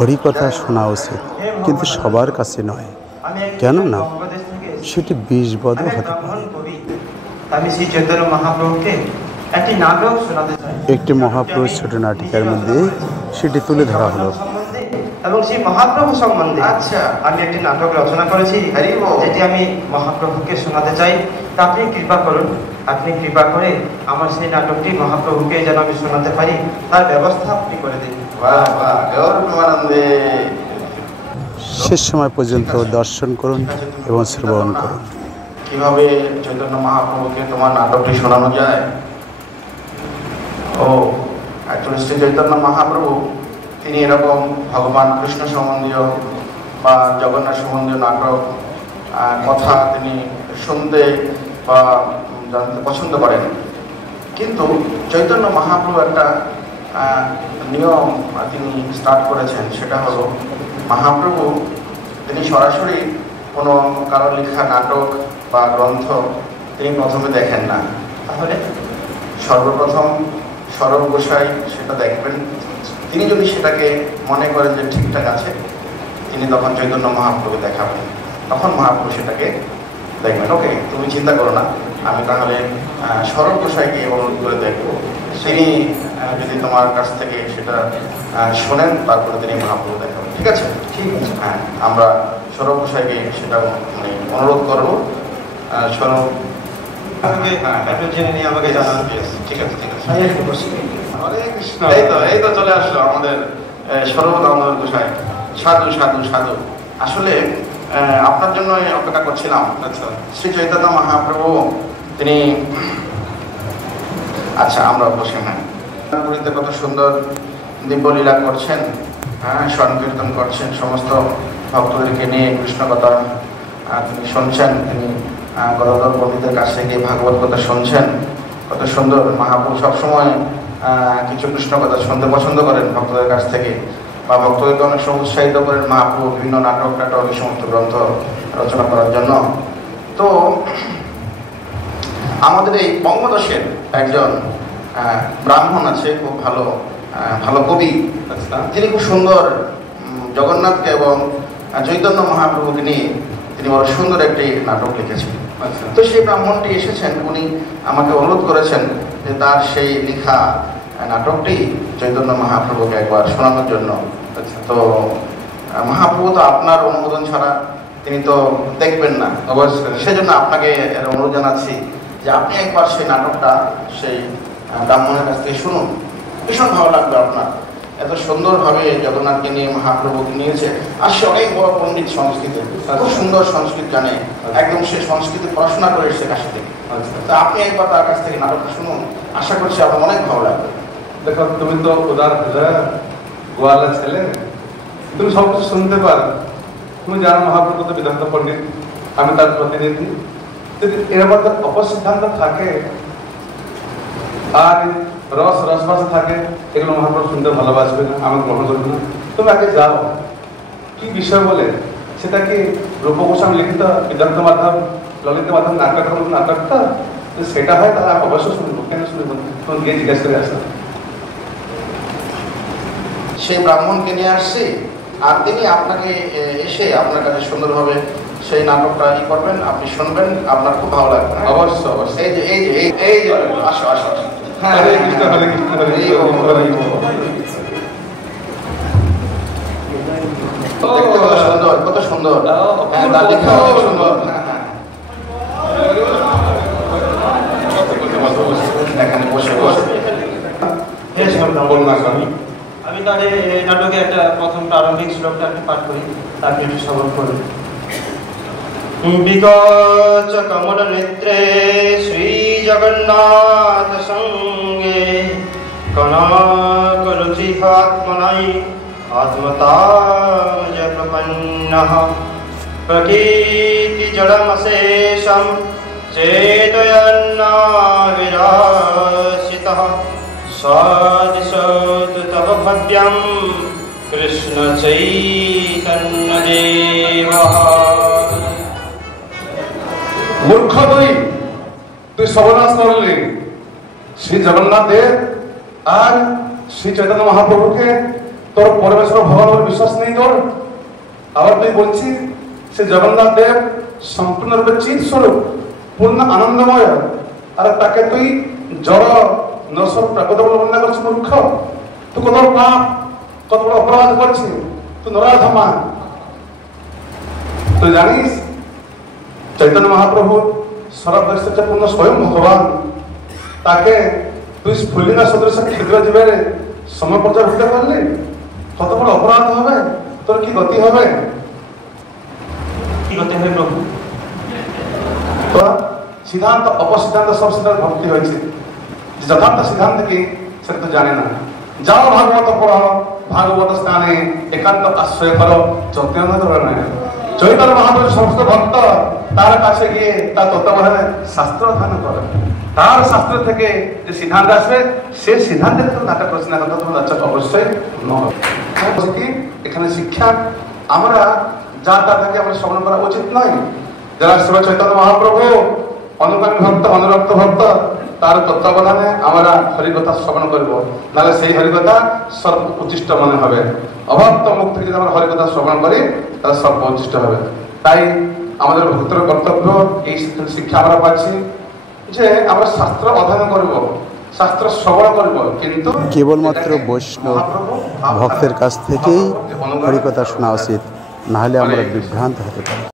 হরিকথা শোনা উচিত, কিন্তু সবার কাছে নয়। কেননা সেটি বিষবদও হতে পারে। আমি শ্রী চৈতন্য মহাপ্রভুকে একটি নাটক শোনাতে চাই। একটি মহাপ্রভু ছোট নাটিকার মধ্যে সেটি তুলে ধরা হলো। এবং সেই মহাপ্রভু সম্বন্ধে আমি একটি নাটক রচনা করেছি, যেটি আমি মহাপ্রভুকে শোনাতে চাই। তা আপনি কৃপা করুন, আপনি কৃপা করে আমার সেই নাটকটি মহাপ্রভুকে যেন আমি শোনাতে পারি, তার ব্যবস্থা আপনি করে দিন। শেষ সময় পর্যন্ত দর্শন করুন এবং শ্রবণ করুন। কিভাবে চৈতন্য মহাপ্রভুকে তোমার নাটকটি শোনানো যায়? অ্যাকচুয়ালি শ্রী চৈতন্য মহাপ্রভু তিনি এরকম ভগবান কৃষ্ণ সম্বন্ধীয় বা জগন্নাথ সম্বন্ধীয় নাটক কথা তিনি শুনতে বা জানতে পছন্দ করেন। কিন্তু চৈতন্য মহাপ্রভু একটা নিয়ম তিনি স্টার্ট করেছেন, সেটা হলো মহাপ্রভু তিনি সরাসরি কোনো কারোর লেখা নাটক বা গ্রন্থ তিনি প্রথমে দেখেন না। তাহলে সর্বপ্রথম সরব গোসাই সেটা দেখবেন। তিনি যদি সেটাকে মনে করেন যে ঠিকঠাক আছে, তিনি তখন চৈতন্য মহাপ্রভু দেখাবেন। তখন মহাপ্রভু সেটাকে দেখবেন, ওকে তুমি চিন্তা করো না, আমি তাহলে সরব গোসাইকে অনুরোধ করে দেখবো, তিনি যদি তোমার কাছ থেকে সেটা শোনেন তারপরে তিনি মহাপ্রভু দেখাবেন। ঠিক আছে? ঠিক আছে। হ্যাঁ, আমরা সরব গোসাইকে সেটা মানে অনুরোধ করবো। সরব একটু জেনে নিয়ে আমাকে জানান। ঠিক আছে, ঠিক আছে। হরে কৃষ্ণ। এই তো চলে আসলো আমাদের সরব দামোদর গোসাই। সাধু সাধু সাধু। আসলে আপনার জন্য অপেক্ষা করছিলাম। আচ্ছা, শ্রী চৈতন্য মহাপ্রভু তিনি আমরা বসে পুরীতে কত সুন্দর দিব্যলীলা করছেন, সংকীর্তন করছেন, সমস্ত ভক্তদেরকে নিয়ে কৃষ্ণ কথা তিনি শুনছেন। তিনি গদাধর পণ্ডিতের কাছে গিয়ে ভাগবত কথা শুনছেন। কত সুন্দর মহাপ্রভু সবসময় কিছু কৃষ্ণ কথা শুনতে পছন্দ করেন ভক্তদের কাছ থেকে, বা ভক্তদেরকে অনেক সময় উৎসাহিত করেন মহাপ্রভু বিভিন্ন নাটক এই সমস্ত গ্রন্থ রচনা করার জন্য। তো আমাদের এই বঙ্গদেশের একজন ব্রাহ্মণ আছে, খুব ভালো ভালো কবি। তিনি খুব সুন্দর জগন্নাথকে এবং চৈতন্য মহাপ্রভুকে নিয়ে তিনি বড় সুন্দর একটি নাটক লিখেছেন। তো সেই ব্রাহ্মণটি এসেছেন, উনি আমাকে অনুরোধ করেছেন যে তার সেই লেখা নাটকটি চৈতন্য মহাপ্রভুকে একবার শোনানোর জন্য। তো মহাপ্রভু তো আপনার অনুমোদন ছাড়া তিনি তো দেখবেন না, অবশ্যই সেজন্য আপনাকে অনুরোধ জানাচ্ছি যে আপনি একবার সেই নাটকটা সেই ব্রাহ্মণের কাছ থেকে শুনুন। ভীষণ ভালো লাগবে আপনার। এত সুন্দরভাবে জগন্নাথকে নিয়ে মহাপ্রভুকে নিয়েছে। আর সে অনেক বড় পণ্ডিত সংস্কৃতে, খুব সুন্দর সংস্কৃত জানে, একদম সে সংস্কৃতে পড়াশোনা করে এসেছে কাছে থেকে। তা আপনি একবার তার কাছ থেকে নাটকটা শুনুন, আশা করছি আপনার অনেক ভালো লাগবে। দেখো, তুমি তো উদার গোয়ালা ছেলে, তুমি সব কিছু শুনতে পারো। তুমি জানো মহাপ্রভু তো বিদগ্ধ পণ্ডিত, আমি তার প্রতিনিধি। যদি এর মধ্যে অপসিদ্ধান্ত থাকে আর রসবাস থাকে, এগুলো মহাপ্রভু শুনতে ভালোবাসবে না, আমি গ্রহণ করবে না। তুমি আগে যাও, কি বিষয় বলে সেটা কি রূপগোস্বামী লিখিত বিদগ্ধ মাধ্যম ললিত মাধ্যম নাটকটা সেটা হয়, তাহলে আমি অবশ্যই শুনবো। কেন শুনবো? তুমি গিয়ে জিজ্ঞেস করে আসো। সেই ব্রাহ্মণকে নিয়ে আসছি, আর তিনি আপনাকে এসে আপনার কাছে সুন্দরভাবে সেই নাটকটা করবেন, আপনি শুনবেন, আপনার খুব ভালো লাগবে। অবশ্যই অবশ্যই। এই যে আসো আসো। হরে কৃষ্ণ হরে কৃষ্ণ হরে সুন্দর, কত সুন্দর, তার লেখা অনেক সুন্দর। এখানে বসে বসে আমি তাহলে এই নাটকে একটা প্রথম প্রারম্ভিক শ্লোকটা আপনি পাঠ করি, আপনি একটু শ্রবণ করুন। বিগত কমল নেত্রে শ্রী জগন্নাথ সঙ্গে কনক রুচিহাত্মনাই আত্মতাজ প্রপন্নঃ প্রকৃতি জড়মশেষম চেতয়ন্না বিরাসিতঃ সদিশত তব ভব্যম কৃষ্ণ চৈতন্য দেবঃ। মূর্খ তুই সর্বনাশ করলি। শ্রী জগন্নাথ দেব আর শ্রী চৈতন্য মহাপ্রভুকে তোর পরমেশ্বর ভগবানের বিশ্বাস নেই তোর? আবার তুই বলছিস সে জগন্নাথ দেব সম্পূর্ণরূপে চিৎ স্বরূপ, পূর্ণ আনন্দময়, আর তাকে তুই জড় নশ্বর প্রাকৃত বলে বর্ণনা করছিস? মূর্খ, তুই কত বড় পাপ, কত বড় অপরাধ করছিস, তুই নরাধমা। তুই জানিস চৈতন্য মহাপ্রভু সর্বৈশ্বর্যপূর্ণ স্বয়ং ভগবান, তাকে তুই স্ফুলিঙ্গ সদৃশ ক্ষুদ্র জীবের সমপর্যায় হতে পারলি? কত বড় অপরাধ হবে, তোর কি গতি হবে? কি করতে হবে প্রভু? তো সিদ্ধান্ত অপসিদ্ধান্ত সব সিদ্ধান্ত ভক্তি হয়েছে, যথার্থ সিদ্ধান্ত কি সেটা তো জানে না। যাও ভাগবত পড়ো, ভাগবত স্থানে একান্ত আশ্রয় করো, চৈতন্য ধরে নেয়। চৈতন্য মহাপ্রভুর সমস্ত ভক্ত তার কাছে গিয়ে তার তত্ত্বাবধানে শাস্ত্র অধ্যয়ন করে, তার শাস্ত্র থেকে যে সিদ্ধান্ত আসবে সে সিদ্ধান্তের নাটক রচনা করতে অবশ্যই নয়। কি এখানে শিক্ষা আমরা যা তা থেকে আমরা শ্রবণ করা উচিত নয়। যারা শিব চৈতন্য মহাপ্রভু অনুগামী ভক্ত, অনুরক্ত ভক্ত, তার তত্ত্বাবধানে আমরা হরিকথা শ্রবণ করবো, নাহলে সেই হরিকথা সর্ব উচ্ছিষ্ট মনে হবে। অভক্ত মুখ থেকে যদি আমরা হরিকথা শ্রবণ করি তাহলে সর্ব উচ্ছিষ্ট হবে। তাই আমাদের ভক্তের কর্তব্য, এই শিক্ষা আমরা পাচ্ছি যে আমরা শাস্ত্র অধ্যয়ন করব, শাস্ত্র শ্রবণ করব, কিন্তু কেবলমাত্র বৈষ্ণব ভক্তের কাছ থেকেই হরিকথা শোনা উচিত, নাহলে আমরা বিভ্রান্ত হতে পারি।